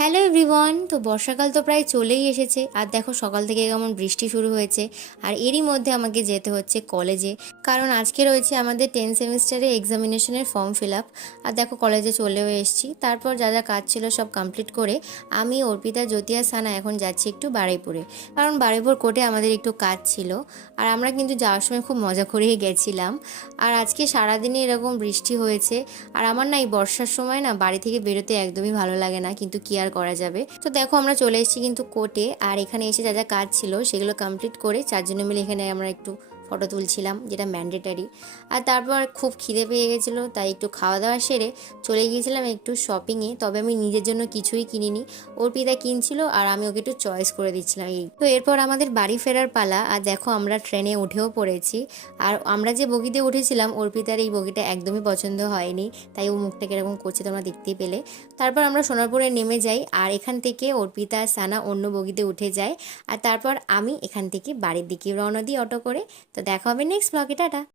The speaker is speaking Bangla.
Hello everyone. তো বর্ষাকাল তো প্রায় চলেই এসেছে, আর দেখো সকাল থেকে কেমন বৃষ্টি শুরু হয়েছে। আর এরই মধ্যে আমাকে যেতে হচ্ছে কলেজে, কারণ আজকে রয়েছে আমাদের 10 সেমিস্টারে এক্সামিনেশনের ফর্ম ফিল আপ। আর দেখো কলেজে চলেও এসেছি। তারপর যা যা কাজ ছিল সব কমপ্লিট করে আমি, অর্পিতা, জ্যোতি আর সানা এখন যাচ্ছি একটু বারুইপুরে, কারণ বারুইপুর কোর্টে আমাদের একটু কাজ ছিল। আর আমরা কিন্তু যাওয়ার সময় খুব মজা করেই গেছিলাম। আর আজকে সারাদিনে এরকম বৃষ্টি হয়েছে। আর আমার না এই বর্ষার সময় না বাড়ি থেকে বেরোতে একদমই ভালো লাগে না, কিন্তু কি আর করা যাবে। তো দেখো আমরা চলে এসেছি কিন্তু কোর্টে, আর এখানে এসে যা যা কাজ ছিল সেগুলো কমপ্লিট করে চারজনে মিলে এখানে আমরা একটু ফটো তুলছিলাম, যেটা ম্যান্ডেটারি। আর তারপর খুব খিদে পেয়ে গেছিলো, তাই একটু খাওয়া দাওয়া সেরে চলে গিয়েছিলাম একটু শপিংয়ে। তবে আমি নিজের জন্য কিছুই কিনিনি, অর্পিতা কিনছিল আর আমি ওকে একটু চয়েস করে দিচ্ছিলাম। এই তো এরপর আমাদের বাড়ি ফেরার পালা। আর দেখো আমরা ট্রেনে উঠেও পড়েছি। আর আমরা যে বগিতে উঠেছিলাম অর্পিতার এই বগিটা একদমই পছন্দ হয়নি, তাই ও মুখটা কিরকম করছে তোমরা দেখতেই পেলে। তারপর আমরা সোনারপুরে নেমে যাই, আর এখান থেকে অর্পিতা সানা অন্য বগিতে উঠে যায়। আর তারপর আমি এখান থেকে বাড়ির দিকে রওনা দিই অটো করে। তো দেখা হবে নেক্সট ব্লগে, টাটা।